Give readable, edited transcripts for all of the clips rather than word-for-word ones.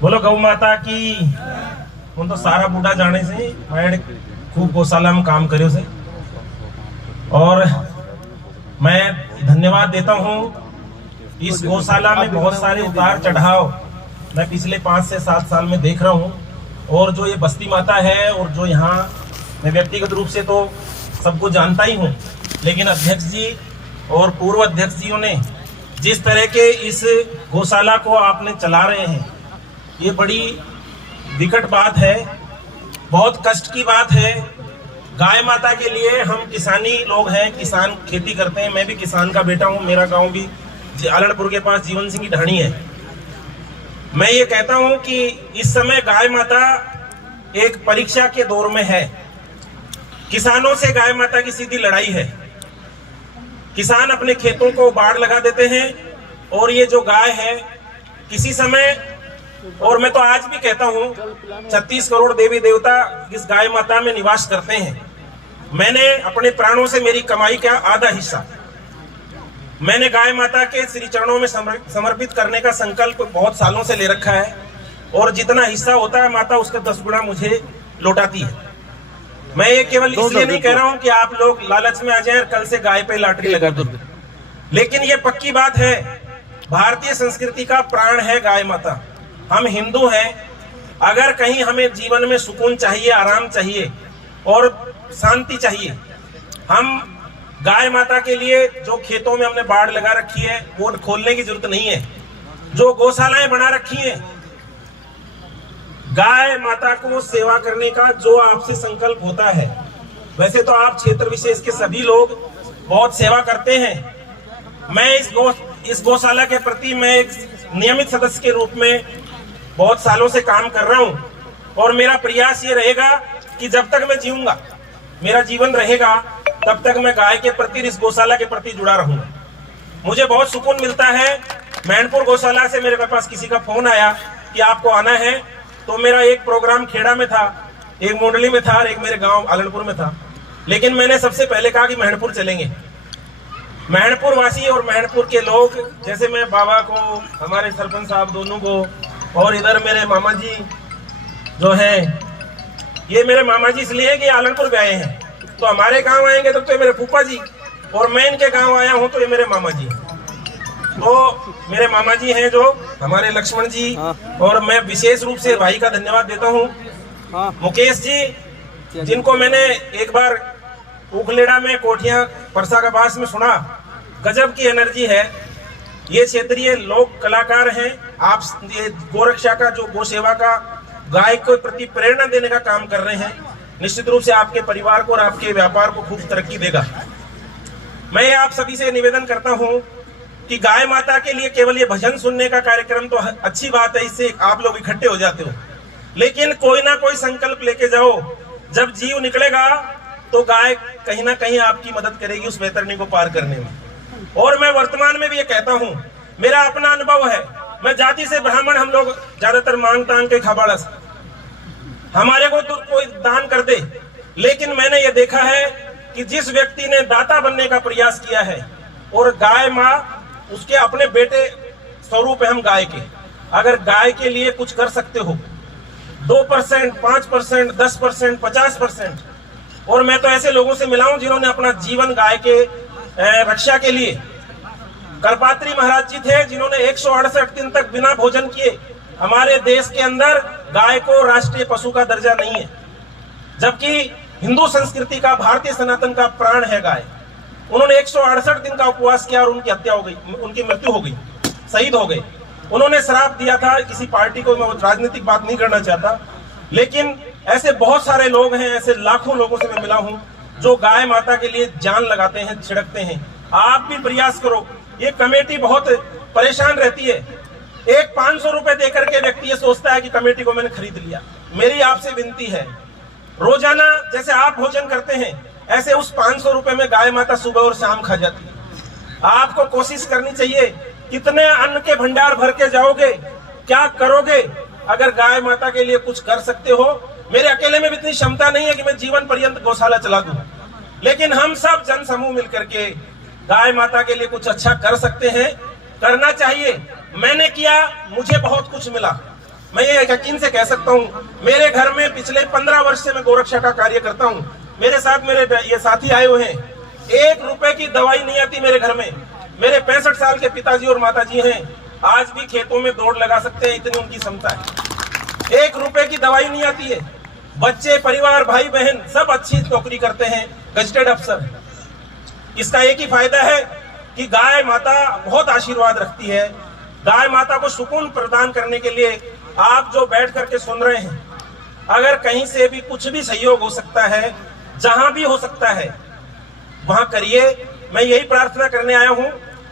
बोलो गौ माता की। उन तो सारा बूढ़ा जाने से मैं खूब गौशाला में काम करे से, और मैं धन्यवाद देता हूँ। इस गौशाला में बहुत सारे उतार चढ़ाव मैं पिछले 5 से 7 साल में देख रहा हूँ। और जो ये बस्ती माता है, और जो यहाँ मैं व्यक्तिगत रूप से तो सबको जानता ही हूँ, लेकिन अध्यक्ष जी और पूर्व अध्यक्ष जियों ने जिस तरह के इस गौशाला को आपने चला रहे हैं, ये बड़ी विकट बात है, बहुत कष्ट की बात है। गाय माता के लिए हम किसानी लोग हैं, किसान खेती करते हैं। मैं भी किसान का बेटा हूँ, मेरा गांव भी आलनपुर के पास जीवन सिंह की ढाणी है। मैं ये कहता हूँ कि इस समय गाय माता एक परीक्षा के दौर में है। किसानों से गाय माता की सीधी लड़ाई है। किसान अपने खेतों को बाढ़ लगा देते हैं, और ये जो गाय है किसी समय, और मैं तो आज भी कहता हूँ 36 करोड़ देवी देवता इस गाय माता में निवास करते हैं। मैंने अपने प्राणों से, मेरी कमाई का आधा हिस्सा मैंने गाय माता के श्री चरणों में समर्पित करने का संकल्प बहुत सालों से ले रखा है, और जितना हिस्सा होता है माता उसका 10 गुना मुझे लौटाती है। मैं ये केवल इसलिए नहीं कह रहा हूं कि आप लोग लालच में आ जाएं और कल से गाय पे लॉटरी लगा दें, लेकिन ये पक्की बात है, भारतीय संस्कृति का प्राण है गाय माता। हम हिंदू हैं, अगर कहीं हमें जीवन में सुकून चाहिए, आराम चाहिए और शांति चाहिए, हम गाय माता के लिए जो खेतों में हमने बाड़ लगा रखी है वो खोलने की जरूरत नहीं है। जो गौशालाएं बना रखी हैं, गाय माता को सेवा करने का जो आपसे संकल्प होता है, वैसे तो आप क्षेत्र विशेष के सभी लोग बहुत सेवा करते हैं। मैं इस गौशाला के प्रति मैं एक नियमित सदस्य के रूप में बहुत सालों से काम कर रहा हूं, और मेरा प्रयास ये रहेगा कि जब तक मैं जीऊंगा, मेरा जीवन रहेगा, तब तक मैं गाय के प्रति, इस गौशाला के प्रति जुड़ा रहूंगा। मुझे बहुत सुकून मिलता है। मैनपुर गौशाला से मेरे पास किसी का फोन आया कि आपको आना है, तो मेरा एक प्रोग्राम खेड़ा में था, एक मोंडली में था, और एक मेरे गांव आलनपुर में था। लेकिन मैंने सबसे पहले कहा कि मैनपुर चलेंगे। मैनपुर वासी और मैनपुर के लोग, जैसे मैं बाबा को, हमारे सरपंच साहब दोनों को, और इधर मेरे मामा जी जो हैं, ये मेरे मामा जी इसलिए कि आलनपुर गए हैं, तो हमारे गांव आएंगे तो ये मेरे फूफा जी, और मैं इनके गांव आया हूं तो ये मेरे मामा जी। तो मेरे मामा जी हैं जो हमारे लक्ष्मण जी, और मैं विशेष रूप से भाई का धन्यवाद देता हूं मुकेश जी, जिनको मैंने एक बार उखलेड़ा में कोठियां परसा का पास में सुना। गजब की एनर्जी है। ये क्षेत्रीय लोक कलाकार हैं। आप ये गोरक्षा का, जो गौ सेवा का, गाय को प्रति प्रेरणा देने का काम कर रहे हैं, निश्चित रूप से आपके परिवार को और आपके व्यापार को खूब तरक्की देगा। मैं आप सभी से निवेदन करता हूं कि गाय माता के लिए केवल ये भजन सुनने का कार्यक्रम तो अच्छी बात है, इससे आप लोग इकट्ठे हो जाते हो, लेकिन कोई ना कोई संकल्प लेके जाओ। जब जीव निकलेगा तो गाय कहीं ना कहीं आपकी मदद करेगी उस वैतरणी को पार करने में। और मैं वर्तमान में भी ये कहता हूँ, मेरा अपना अनुभव है। मैं जाति से ब्राह्मण, हम लोग ज्यादातर मांग तांग के खबाड़स, हमारे को तो कोई दान कर दे, लेकिन मैंने ये देखा है कि जिस व्यक्ति ने दाता बनने का प्रयास किया है, और गाय माँ उसके अपने बेटे स्वरूप है हम गाय के, अगर गाय के लिए कुछ कर सकते हो 2%, 5%, 10%, 50%, और मैं तो ऐसे लोगों से मिला हूं जिन्होंने अपना जीवन गाय के रक्षा के लिए, करपात्री महाराज जी थे जिन्होंने 168 दिन तक बिना भोजन किए, हमारे देश के अंदर गाय को राष्ट्रीय पशु का दर्जा नहीं है, जबकि हिंदू संस्कृति का, भारतीय सनातन का प्राण है गाय। उन्होंने 168 दिन का उपवास किया और उनकी हत्या हो गई, उनकी मृत्यु हो गई, शहीद हो गए। उन्होंने श्राप दिया था किसी पार्टी को, मैं राजनीतिक बात नहीं करना चाहता, लेकिन ऐसे बहुत सारे लोग हैं, ऐसे लाखों लोगों से मैं मिला हूं जो गाय माता के लिए जान लगाते हैं, छिड़कते हैं। आप भी प्रयास करो। ये कमेटी बहुत परेशान रहती है। एक 500 रुपए देकर के व्यक्ति ये सोचता है कि कमेटी को मैंने खरीद लिया। मेरी आपसे विनती है, रोजाना जैसे आप भोजन करते हैं, ऐसे उस 500 रुपए में गाय माता सुबह और शाम खा जाती है। आपको कोशिश करनी चाहिए। कितने अन्न के भंडार भर के जाओगे, क्या करोगे अगर गाय माता के लिए कुछ कर सकते हो। मेरे अकेले में भी इतनी क्षमता नहीं है कि मैं जीवन पर्यंत गौशाला चला दूं, लेकिन हम सब जन समूह मिलकर के गाय माता के लिए कुछ अच्छा कर सकते हैं, करना चाहिए। मैंने किया, मुझे बहुत कुछ मिला। मैं ये यकीन से कह सकता हूँ, मेरे घर में पिछले 15 वर्ष से मैं गोरक्षा का कार्य करता हूँ। मेरे साथ मेरे ये साथी आए हुए हैं, 1 रुपए की दवाई नहीं आती मेरे घर में। मेरे 65 साल के पिताजी और माताजी हैं, आज भी खेतों में दौड़ लगा सकते हैं, इतनी उनकी क्षमता है। 1 रुपए की दवाई नहीं आती है। बच्चे, परिवार, भाई बहन सब अच्छी नौकरी करते हैं, गजेटेड अफसर। इसका एक ही फायदा है कि गाय माता बहुत आशीर्वाद रखती है। गाय माता को सुकून प्रदान करने के लिए आप जो बैठ करके सुन रहे हैं, अगर कहीं से भी कुछ भी सहयोग हो सकता है, जहां भी हो सकता है, वहां करिए। मैं यही प्रार्थना करने आया हूं।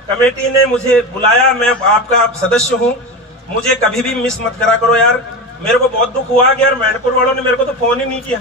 कमेटी ने मुझे बुलाया, मैं आपका सदस्य हूं, मुझे कभी भी मिस मत करा करो यार। मेरे को बहुत दुख हुआ कि यार मैनपुर वालों ने मेरे को तो फोन ही नहीं किया।